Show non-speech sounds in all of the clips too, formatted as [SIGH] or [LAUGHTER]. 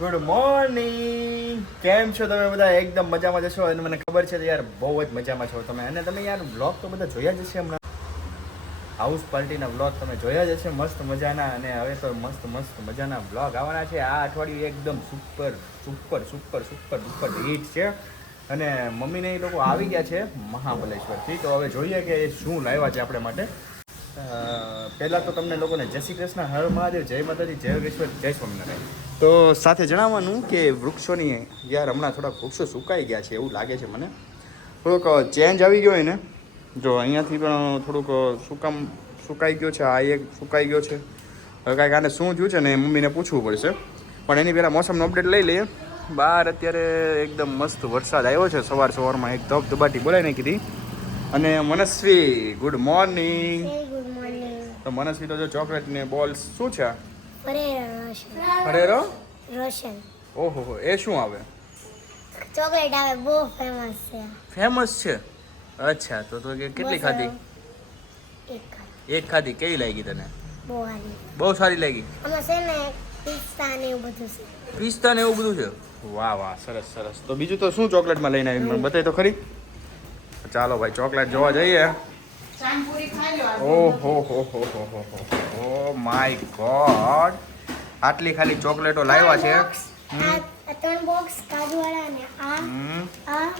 Good morning કેમ છો તમે બધા? એકદમ મજામાં જશો અને મને ખબર છે યાર, બહુ જ મજામાં છો તમે. અને તમે યાર બ્લોગ તો બધા જોયા જ હશે હમણાં. હાઉસ પાર્ટીના બ્લોગ તમે જોયા જ હશે. મસ્ત મજાના. અને હવે તો મસ્ત મસ્ત મજાના બ્લોગ આવવાના છે. આ અઠવાડિયું એકદમ super super super super super hit છે. અને મમ્મીને એ લોકો આવી ગયા છે, મહાબલેશ્વરથી. તો હવે જોઈએ કે એ શું લાવ્યા છે આપણે માટે. પહેલા તો તમને લોકોને જય શ્રી કૃષ્ણ, હર મહાદેવ, જય માતાજી, જય યોગેશ્વર જય સ્વામિનારાયણ. તો સાથે જણાવવાનું કે વૃક્ષોની યાર હમણાં થોડાક વૃક્ષો સુકાઈ ગયા છે એવું લાગે છે મને. થોડોક ચેન્જ આવી ગયો ને જો અહીંયાથી પણ થોડુંક સુકામ, સુકાઈ ગયો છે, આ એક સુકાઈ ગયો છે. હવે કાંઈક આને શું થયું છે ને મમ્મીને પૂછવું પડશે. પણ એની પહેલાં મોસમનો અપડેટ લઈ લઈએ. બહાર અત્યારે એકદમ મસ્ત વરસાદ આવ્યો છે. સવાર સવારમાં એક ધબધબાટી બોલાઈ નાખી હતી. અને મનસ્વી ગુડ મોર્નિંગ. તો મનસ્વી તો જો ચોકલેટ ને બોલ્સ શું છે. Ferrero Rocher. ઓહો એ શું આવે? ચોકલેટ આવે બહુ ફેમસ છે. ફેમસ છે? અચ્છા તો તો કે કેટલી ખાધી? એક ખાધી. કેવી લાગી તને? બહુ સારી. બહુ સારી લાગી. આમાં છે પિસ્તા ને એવું બધું છે. પિસ્તા ને એવું બધું છે? વાહ વાહ સરસ સરસ. તો બીજું તો શું ચોકલેટમાં લઈને આવી મને બતાવી તો ખરી. ચાલો ભાઈ ચોકલેટ જોવા જઈએ. ઓહો હો હો હો હો હો ઓ માય ગોડ. આટલી ખાલી ચોકલેટો લાવ્યા છે. ત્રણ બોક્સ કાજુવાળા ને આ આ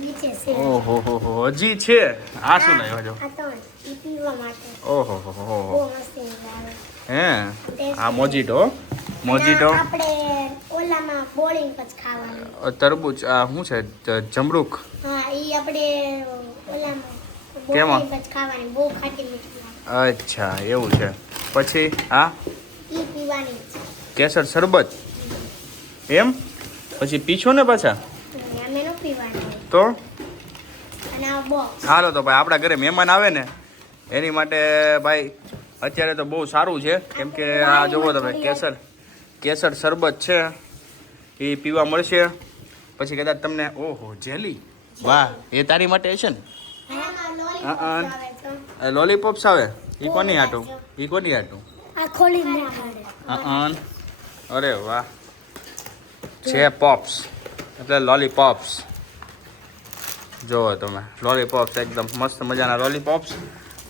નીચે છે. ઓહો હો હો હજી છે. આ શું લાવ્યા છો? આ ત્રણ ઈ પીવા માટે. ઓહો હો હો હો. હે? આ મોજીટો મોજીટો. આપણે ઓલામાં બોલિંગ પછી ખાવાનું. તરબૂચ આ શું છે? જમરૂખ. હા ઈ આપણે ઓલામાં કેમાં? ખાવાની બહુ ખાટી મીઠી અચ્છા એવું છે. પછી હા? ઈ પીવાની કેસર શરબત? એમ? પછી પીછો ને પાછા? તો? હાલો તો ભાઈ આપણા ઘરે મહેમાન આવે ને એની માટે ભાઈ અત્યારે તો બહુ સારું છે. કેમ કે આ જોવો તમે કેસર કેસર શરબત છે. એ પીવા મળશે. પછી કદાચ તમને ઓહો જેલી. વાહ એ તારી માટે છે ને? હા, લોલીપોપ્સ આવે એ કોની હાટું? એ કોની હાટું? આ ખોલી દેખાડે. અન અરે વાહ. છે પોપ્સ એટલે લોલીપોપ્સ જુઓ તમે. લોલીપોપ્સ એકદમ મસ્ત મજાના લોલીપોપ્સ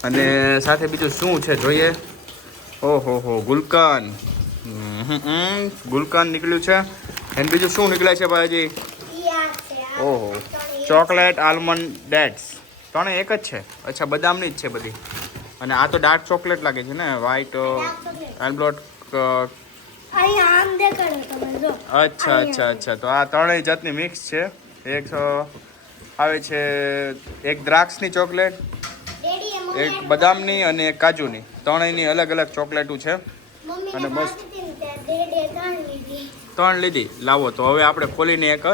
અને સાથે બીજું શું છે જોઈએ? ઓહો હો ગુલકન. ગુલકન નીકળ્યું છે. અને બીજું શું નીકળે છે ભાઈ હજી ઈ આ છે આ ઓહો. Chocolate almond dates. ત્રણે એક જ છે? અચ્છા બદામની જ છે બધી. અને આ તો ડાર્ક ચોકલેટ લાગે છે ને? વ્હાઈટ આલબ્લોટ દેખાડો તમે જો. અચ્છા અચ્છા અચ્છા. તો આ ત્રણેય જાતની મિક્સ છે. એક આવે છે એક દ્રાક્ષની ચોકલેટ એક બદામની અને એક કાજુની. ત્રણેયની અલગ અલગ ચોકલેટો છે. અને મસ્ત. ત્રણ લીધી. લાવો તો હવે આપણે ખોલીને એક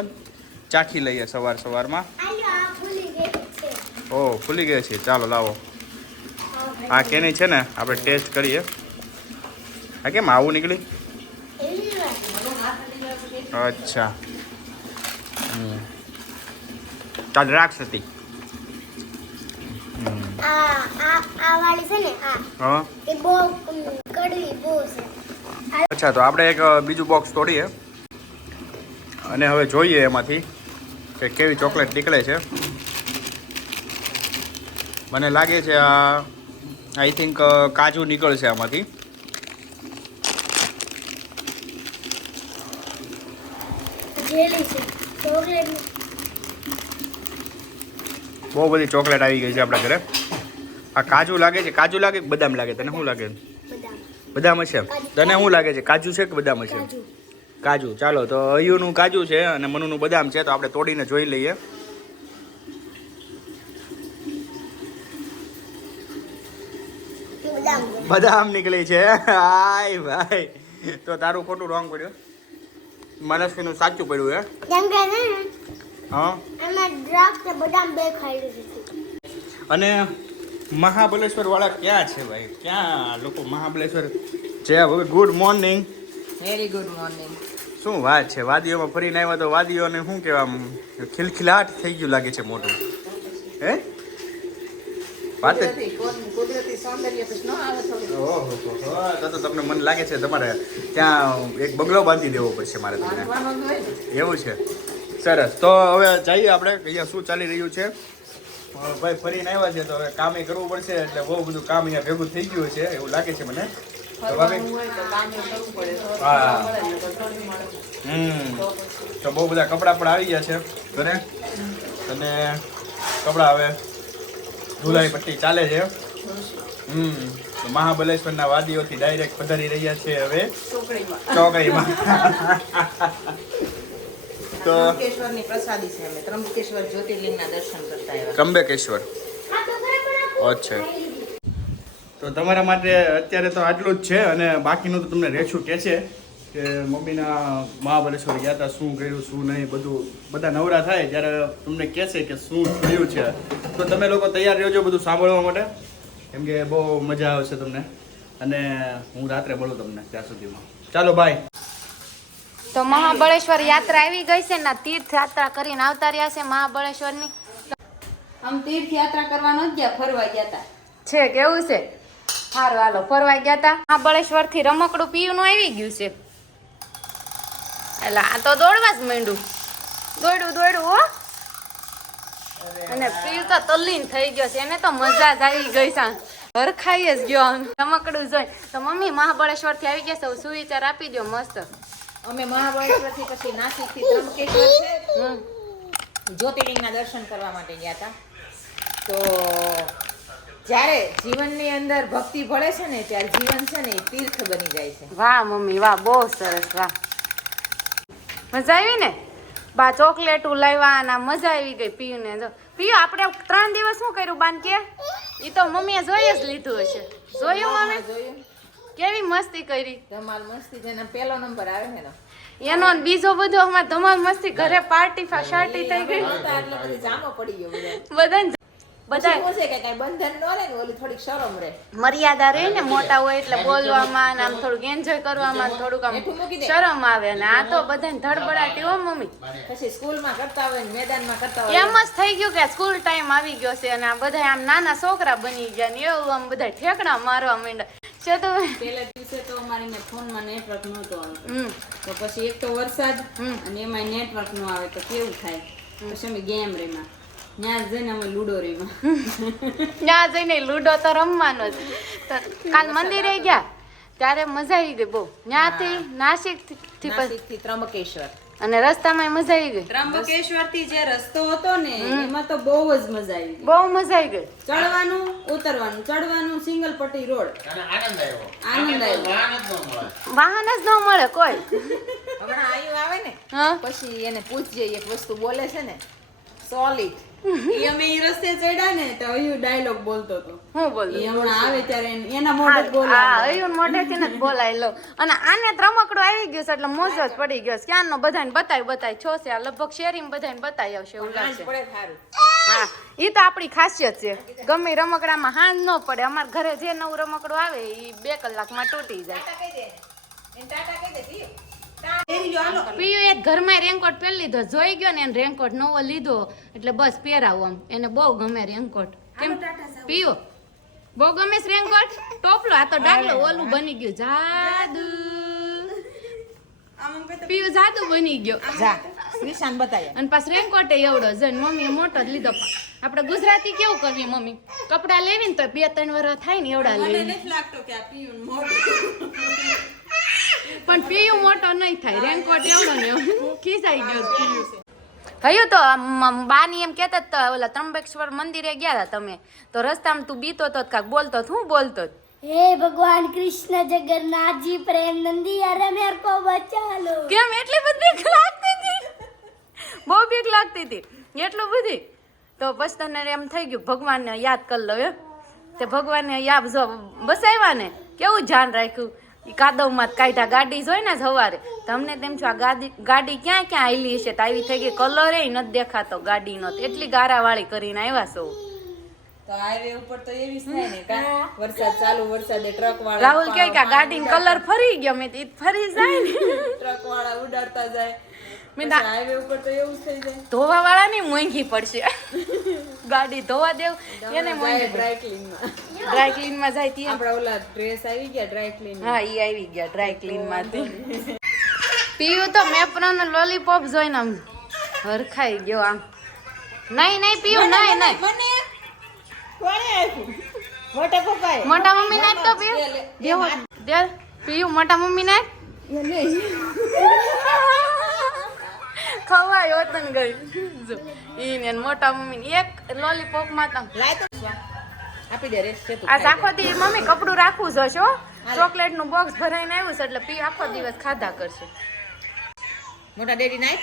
ચાખી લઈએ સવાર સવારમાં આલ્યો આ ભૂલી ગઈ છે ઓ, ખુલી ગઈ છે. ચાલો, લાવો. આ કેની છે ને? આપણે ટેસ્ટ કરીએ. આ કેમ આવું નીકળી? અચ્છા. ચાલ રાખ છે અચ્છા, તો આપણે એક બીજું બોક્સ તોડીએ. અને હવે જોઈએ એમાંથી કે કેવી ચોકલેટ નીકળે છે. મને લાગે છે આ આઈ થિંક કાજુ નીકળશે આમાંથી. બહુ બધી ચોકલેટ આવી ગઈ છે આપણા ઘરે. આ કાજુ લાગે છે કાજુ લાગે કે બદામ લાગે? તને શું લાગે? બદામ. હશે? તને શું લાગે છે કાજુ છે કે બદામ હશે? કાજુ. કાજુ. ચાલો તો અયુનું કાજુ છે અને મનુનું બદામ છે તો આપણે તોડીને જોઈ લઈએ. બદામ નીકળે નીકળી છે. હાય ભાઈ. તો તારું ખોટું રોંગ પડ્યું. મનસ્વીનું સાચું પડ્યું હે? કેમ કે ને હા? એમાં દ્રાક્ષ ને બદામ બે ખાઈ લીધી અને મહાબલેશ્વર વાળા ક્યાં છે ભાઈ? ક્યાં લોકો મહાબલેશ્વર છે? હવે good morning very good morning શું વાત છે? વાદીઓમાં ફરીને આવ્યા તો વાદીઓને શું કહેવા આમ? ખિલખિલાટ થઈ ગયું લાગે છે મોટું હે વાત જ કુદરતી કોન- કુદરતી સૌંદર્ય પછી ન આવે થોડું ઓહો તો તો તમને મને લાગે છે તમારે ત્યાં એક બંગલો બાંધી દેવો પડશે મારે તમને. એવું છે. સરસ. તો હવે જઈએ આપણે. અહીંયા શું ચાલી રહ્યું છે? ભાઈ ફરીને આવ્યા છે તો હવે કામે કરવું પડશે એટલે બહુ બધું કામ અહીંયા ભેગું થઈ ગયું છે. એવું લાગે છે મને. તો બહુ બધા કપડાં પણ આવી ગયા છે. ઘરે અને કપડાં હવે? ધુલાઈ પટ્ટી ચાલે છે. હમ તો મહાબલેશ્વરના વાદીઓથી ડાયરેક્ટ પધારી રહ્યા છે હવે. ચોકડીમાં. ચોકડીમાં. તો ત્રંબકેશ્વરની પ્રસાદી છે અમે. ત્રંબકેશ્વર જ્યોતિર્લિંગના દર્શન કરતા આવ્યા. ત્રંબકેશ્વર. આ તો બરાબર આપો. અચ્છા. તો તમારા માટે અત્યારે તો આટલું જ છે અને બાકીનું તો તમને રેછું કે છે. કે મમ્મીના મહાબલેશ્વર ગયા હતા શું કર્યું શું નહીં બધું બધા નવરા થાય ત્યારે તમને કહેશે કે શું થયું છે. તો તમે લોકો તૈયાર રહેજો બધું સાંભળવા માટે. કેમ કે બહુ મજા આવશે તમને. અને હું રાત્રે મળું તમને ત્યાં સુધીમાં. ચાલો બાય તો મહાબળેશ્વર યાત્રા આવી ગઈ છે ને તીર્થ યાત્રા કરીને આવતા રહ્યા છે મહાબળેશ્વરની. આમ તીર્થયાત્રા કરવા ન ગયા ફરવા ગયા હતા છે કેવું છે? સારું હાલો ફરવા ગયા હતા મહાબળેશ્વરથી રમકડું પીવાનું આવી ગયું છે. એટલે આ તો દોડવા જ માંડ્યું. દોડ્યું દોડ્યું હો. અને પીર તો તલ્લીન થઈ ગયો છે એને તો મજા જ આવી ગઈ છે. હરખાઈ જ ગયો. રમકડું જોઈ. તો મમ્મી મહાબળેશ્વરથી આવી ગયા છે હવે સુવિચાર આપી દો મસ્ત. અમે મહાબળેશ્વરથી પછી નાસિકથી ત્રંબકેશ્વર છે. હમ. જ્યોતિર્લિંગના દર્શન કરવા માટે ગયા હતા. તો જ્યારે જીવનની અંદર ભક્તિ ભળે છે ને ત્યારે જીવન છે ને એ તીર્થ બની જાય છે. વાહ મમ્મી વાહ બહુ સરસ વાહ. મજા આવી ને? બા ચોકલેટ લાવ્યા મજા આવી ગઈ પીયુને જો. પીયુ આપણે ત્રણ દિવસ શું કર્યું બાન કે? એ તો મમ્મીએ જોઈ જ લીધું હશે. જોયું મમ્મી કેવી મસ્તી કરી? ધમાલ મસ્તી જેના પહેલો નંબર આવે છે ને. એનો બીજો બધો અમાર ધમાલ મસ્તી ઘરે પાર્ટી શાર્ટી થઈ ગઈ. એટલે જામો પડી ગયો બધા. બધા શું છે કે કઈ બંધન ન રહે ને ઓલી થોડીક શરમ રહે. મર્યાદા રહે ને મોટા હોય એટલે બોલવામાં ને આમ થોડુંક એન્જોય કરવામાં થોડુંક આમ. શરમ આવે ને આ તો બધાને ધડબડાટી હો મમ્મી? પછી સ્કૂલમાં કરતા હોય ને મેદાનમાં કરતા હોય એમ જ થઈ ગયું કે સ્કૂલ ટાઈમ આવી ગયો છે અને આ બધા આમ નાના છોકરા બની ગયા ને એવું આમ બધા ઠેકડા મારવા માંડ્યા. છે તો પહેલા દિવસે તો અમારી ને ફોનમાં નેટવર્ક નહોતું આવતું. હમ. તો પછી એક તો વરસાદ હમ. અને એમાં નેટવર્ક ન આવે તો કેવું થાય? પછી અમે ગેમ રેમાં ત્યાં જઈને અમે લુડો રેમાં ત્યાં જઈને લૂડો તો રમવાનો જ. તો કાલ મંદિરે ગયા ત્યારે મજા આવી ગઈ બહુ. ત્યાંથી નાસિકથી નાસિકથી ત્રંબકેશ્વર અને રસ્તામાં મજા આવી ગઈ. ત્રંબકેશ્વરથી જે રસ્તો હતો ને એમાં તો બહુ જ મજા આવી ગઈ. બહુ મજા આવી ગઈ. ચડવાનું ઉતરવાનું. ચડવાનું સિંગલ પટ્ટી રોડ. આનંદ આવ્યો. વાહન જ ન મળે. કોઈ. હમણાં આયુ આવે ને હા. પછી એને પૂછજે એક વસ્તુ બોલે છે ને સોલિડ ઈ અમે ઈ રસ્તે ચડ્યા ને તો અયુ ડાયલોગ બોલતો હતો હું બોલતો ઈ હમણાં આવે ત્યારે એના મોઢે જ હા અયુ મોઢેથી ને જ બોલાય લો અને આને ત્રમકડો આવી ગયો છે એટલે મોજો જ પડી ગયો છે. ક્યાંનો બધાને બતાવી બતાવી છો છે? આ લગભગ શેરીમાં બધાને બતાવી આવશે એવું લાગશે પડે હા એ તો આપણી ખાસિયત છે. ગમે રમકડામાં હાંજ ન પડે. અમારા ઘરે જે નવું રમકડું આવે એ બે કલાકમાં તૂટી જાય. ટાટા કહી દે. ટાટા કહી દે પીયું. પીયું એક ઘરમાં રેનકોટ પહેરી લીધો જોઈ ગયો ને એને રેનકોટ નવો લીધો એટલે બસ પહેરાવું આમ. એને બહુ ગમે રેનકોટ. કેમ? પીયુ બહુ ગમે છે રેનકોટ? ટોપલો આ તો ડાકલો ઓલું બની ગયું. જાદુ. પીયુ જાદુ બની ગયો. જા નિશાન બતાવ્યા અને પાછ રેનકોટ એવડો જન મમ્મી મોટો જ લીધો. આપણે ગુજરાતી કેવું કરવી મમ્મી? કપડાં લેવી ને તો બે ત્રણ વર્ષ થાય ને એવડા લેવી લાગતો કે આ પીયુ મોઢું પણ પીયું મોટો નહીં થાય. રેનકોટ એવડો ને ખીસાઈ ગયો. થયું તો બાની એમ કહેતા તો ઓલા ત્રંબકેશ્વર મંદિરે ગયા હતા તમે. તો રસ્તામાં તું બીતો તો કાક બોલતો હું બોલતો હે ભગવાન કૃષ્ણ જગન્નાથજી પ્રેમ નંદી અરે મેર કો બચાલો. કેમ એટલી બધી બીક લાગતી હતી? બહુ બીક લાગતી હતી. એટલું બધી? તો પછી તને એમ થઈ ગયું ભગવાનને યાદ કરી લો એમ તે ભગવાનને યાદ જો બસાવ્યા ને. કેવું ધ્યાન રાખ્યું? કાદવમાં જ કાઢ્યા. ગાડી જોઈ ને સવારે. તમને તેમ છો આ ગાડી ગાડી ક્યાં ક્યાં આવેલી હશે? તો આવી થઈ ગઈ કલર એ નથી દેખાતો ગાડીનો. એટલી ગારાવાળી કરીને આવ્યા સૌ તો હાઈવે ઉપર તો એવી જ થાય ને કા વરસાદ ચાલુ વરસાદે ટ્રક વાળા રાહુલ કે ગાડી ગાડીનો કલર ફરી ગયો. મેં ફરી જાય ને. [LAUGHS] ટ્રક વાળા ઉડાડતા જાય. મેં હાઈવે ઉપર તો એવું થઈ જાય ધોવા વાળા ની મોંઘી પડશે ગાડી ધોવા દેવ એને મોંઘી ડ્રાય ક્લીનમાં ડ્રાય ક્લીનમાં જાય ત્યાં આપણા ઓલા ડ્રેસ આવી ગયા ડ્રાય ક્લીન હા ઈ આવી ગયા ડ્રાય ક્લીનમાંથી પીયું તો મેપ્રોન લોલીપોપ જોઈને આમ હરખાઈ ગયો આમ નહીં નહીં પીયું નહીં નહીં મને કોણે આપ્યું મોટા પપ્પાએ મોટા મમ્મી ને તો પીયું દેવો દેવ પીયું મોટા મમ્મી ને ખવાય હોત ને ગઈ. જો ઈને મોટા મમ્મી એક લોલીપોપમાં તો લાય તો આપી દે રે તું. આ આખો દી મમ્મી કપડું રાખવું છે છો ચોકલેટનું બોક્સ ભરાઈને આવ્યું છે એટલે પી આખો દિવસ ખાધા કરશે. મોટા ડેડી નાઈ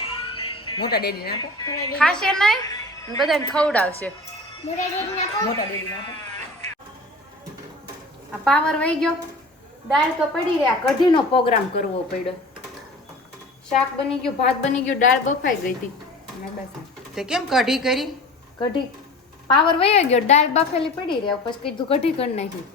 મોટા ડેડી નાખો ખાશે નહીં? બધાને ખવડાવશે. મોટા ડેડી નાખો મોટા ડેડી નાખો આ પાવર વહી ગયો. દાળ તો પડી રહ્યા કઢીનો પ્રોગ્રામ કરવો પડ્યો. શાક બની ગયું ભાત બની ગયું દાળ બફાઈ ગઈ હતી. અને બસ તે કેમ કઢી કરી? કઢી. પાવર વહી ગયો દાળ બફેલી પડી રહ્યા પછી કીધું કઢી કરી નાખી.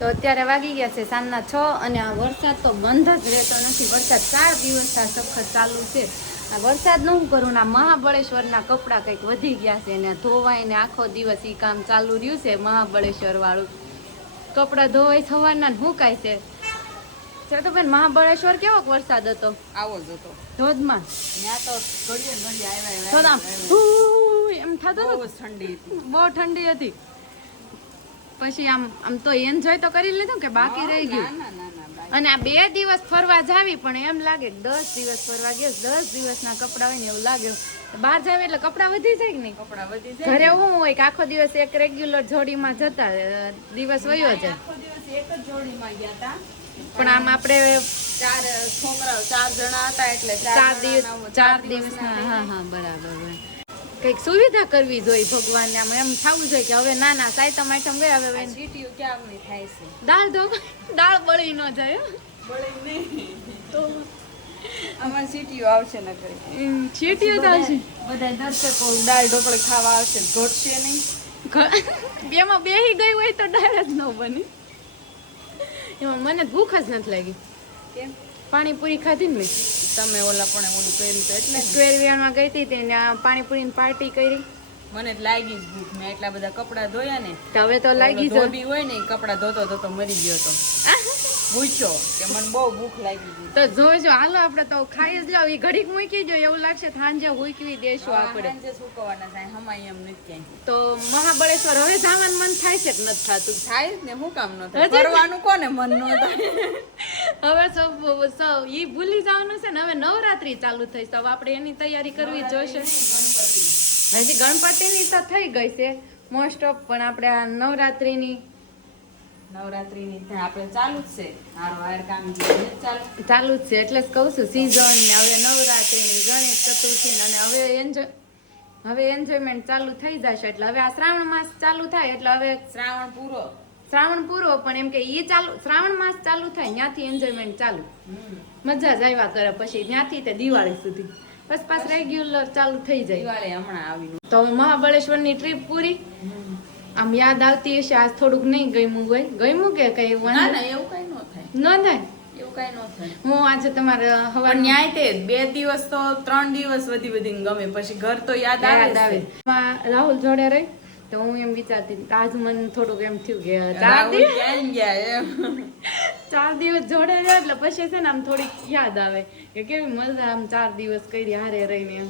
તો અત્યારે વાગી ગયા છે સાંજના છ અને આ વરસાદ તો બંધ જ રહેતો નથી. વરસાદ ચાર દિવસ આ સખત ચાલુ છે. આ વરસાદનું શું કરું ના મહાબળેશ્વરના કપડાં કંઈક વધી ગયા છે ને ધોવાઈને આખો દિવસ એ કામ ચાલુ રહ્યું છે મહાબળેશ્વર વાળું કપડાં ધોવાય થવાના ને કાંઈ છે. ચતુબેન મહાબળેશ્વર કેવો વરસાદ હતો? આવો જ હતો. ધોધમાં ત્યાં તો ઘડીએ ઘડી આવ્યા તો એમ થતું બહુ ઠંડી હતી. બહુ ઠંડી હતી. પછી આમ આમ તો એન્જોય તો કરી લીધું કે બાકી રહી ગયું. ના ના ના. અને આ બે દિવસ ફરવા જાવી પણ એમ લાગે દસ દિવસ ફરવા ગયો દસ દિવસના કપડા હોય ને એવું લાગે. બહાર જાવે એટલે કપડા વધી જાય કે નહીં? કપડા વધી જાય. ઘરે હું હોય કે આખો દિવસ એક રેગ્યુલર જોડીમાં જતા દિવસ વયો જાય. આખો દિવસ એક જ જોડીમાં ગયા હતા પણ આમ આપણે ચાર છોકરાઓ ચાર જણા હતા એટલે ચાર દિવસ ચાર દિવસ હા હા બરાબર કંઈક સુવિધા કરવી જોઈએ ભગવાનને આમ એમ થવું જોઈએ કે હવે ના ના સાયતમ આઈટમ ગયા હવે સીટીઓ ક્યાં થાય છે? દાળ ધો દાળ બળી ન જાય હો. અમારે સીટીઓ આવશે ન કરી એમ તો આવશે. બધા દર્શકો દાળ ઢોકળી ખાવા આવશે ઘટશે નહીં. બેમાં બેહી ગઈ હોય તો દાળ જ ન બને. [LAUGHS] એમાં મને ભૂખ જ નથી લાગી. કેમ? પાણીપુરી ખાધી ને તમે ઓલા પણ ઓલું પહેર્યું તો એટલે. જ. સ્ક્વેર વિયારમાં ગઈ હતી ત્યાં પાણીપુરીની પાર્ટી કરી. મને જ લાગી જ ભૂખ. મેં એટલા બધા કપડાં ધોયા ને. હવે તો લાગી જ હોય ને કપડાં ધોતો ધોતો મરી ગયો તો. પૂછ્યો કે મને બહુ ભૂખ લાગી ગઈ. તો જોજો હાલો આપણે તો ખાઈ જ લો એ ઘડીક મૂકી જો એવું લાગશે થાંજે હુકવી દેશું આપણે. સાંજે સુકવાના થાય? હમાય એમ નથી ક્યાંય. તો મહાબળેશ્વર હવે જવાનું મન થાય છે કે નથી થતું? થાય ને હું કામ ન થાય? ફરવાનું કોને મન ન થાય? [LAUGHS] હવે સૌ સૌ ઈ ભૂલી જવાનું છે ને હવે નવરાત્રી ચાલુ થઈ તો આપણે એની તૈયારી કરવી જોઈશે હજી ગણપતિની તો થઈ ગઈ છે મોસ્ટ ઓફ પણ આપણે આ નવરાત્રીની નવરાત્રીની આપણે ચાલુ જ છે. હારો હાર કામ ચાલુ. ચાલુ જ છે એટલે જ કહું છું સિઝન ને હવે નવરાત્રી ગણેશ ચતુર્થી ને અને હવે એન્જોય હવે એન્જોયમેન્ટ ચાલુ થઈ જશે એટલે હવે આ શ્રાવણ માસ ચાલુ થાય એટલે હવે શ્રાવણ પૂરો. શ્રાવણ પૂરો પણ એમ કે ઈ ચાલુ શ્રાવણ માસ ચાલુ થાય ત્યાંથી એન્જોયમેન્ટ ચાલુ. મજા જ આવ્યા કરે પછી ત્યાંથી તે દિવાળી સુધી. બસ પાસ રેગ્યુલર ચાલુ થઈ જાય. દિવાળી હમણાં આવી તો હવે મહાબળેશ્વરની ટ્રીપ પૂરી. આમ યાદ આવતી હશે આજ થોડુંક નહીં ગમ્યું હોય. ગમ્યું કે કઈ ના ના એવું કઈ ન થાય. ન થાય? એવું કઈ ન થાય. હું આજે તમારે હવે ન્યાય તે બે દિવસ તો ત્રણ દિવસ વધી વધીને ગમે પછી ઘર તો યાદ આવે આવે. રાહુલ જોડે રહી તો હું એમ વિચારતી આજ મને થોડુંક એમ થયું કે ચાર દિવસ [LAUGHS] ચાર દિવસ જોડે રહ્યા એટલે પછી છે ને આમ થોડીક યાદ આવે કે કેવી મજા આમ ચાર દિવસ કરી હારે રહીને એમ.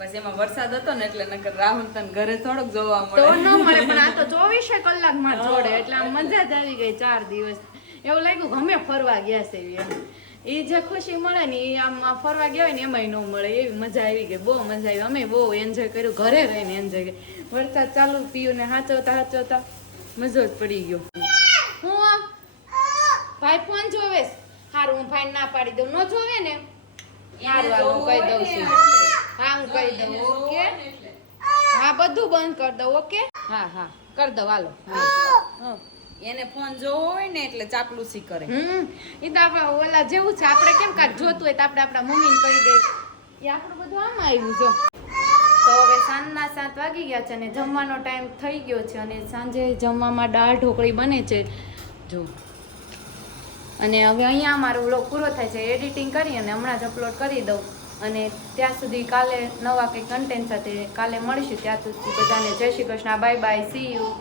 પછી એમાં વરસાદ હતો ને એટલે નકર રાહુલ તને ઘરે થોડોક જોવા તો ન મળે પણ આ તો ચોવીસે કલાકમાં જોડે એટલે આમ મજા જ આવી ગઈ ચાર દિવસ. એવું લાગ્યું ગમે અમે ફરવા ગયા છે એ જે ખુશી મળે ને એ આમ ફરવા ગયા હોય ને એમાંય ન મળે એવી મજા આવી ગઈ બહુ મજા આવી. અમે બહુ એન્જોય કર્યું ઘરે રહીને એન્જોય કરી વરસાદ ચાલુ પીયું ને હાચવતા હાચવતા મજો જ પડી ગયો. હું? ભાઈ ફોન જોવે. હારું હું ભાઈ ના પાડી દઉં. ન જોવે ને? હારું હું કહી દઉં છું. હા હું કહી દઉં ઓકે? હા બધું બંધ કરી દઉં ઓકે? હા હા. કરી દઉં હાલો. હા. એને ફોન જોવો હોય ને એટલે ચાપલુસી કરે. હમ. એ તો આપણે ઓલા જેવું છે. આપણે કેમ કાંક જોતું હોય તો આપણે આપણા મમ્મીને કહી દઈએ એ આપણું બધું આમાં આવ્યું જો તો હવે સાંજના સાત વાગી ગયા છે અને જમવાનો ટાઈમ થઈ ગયો છે અને સાંજે જમવામાં દાળ ઢોકળી બને છે. જો. અને હવે અહીંયા અમારો વ્લોગ પૂરો થાય છે. એડિટિંગ કરી અને હમણાં જ અપલોડ કરી દઉં. અને ત્યાં સુધી કાલે નવા કંઈ કન્ટેન્ટ સાથે કાલે મળીશું. ત્યાં સુધી બધાને જય Shri Krishna. Bye bye. See you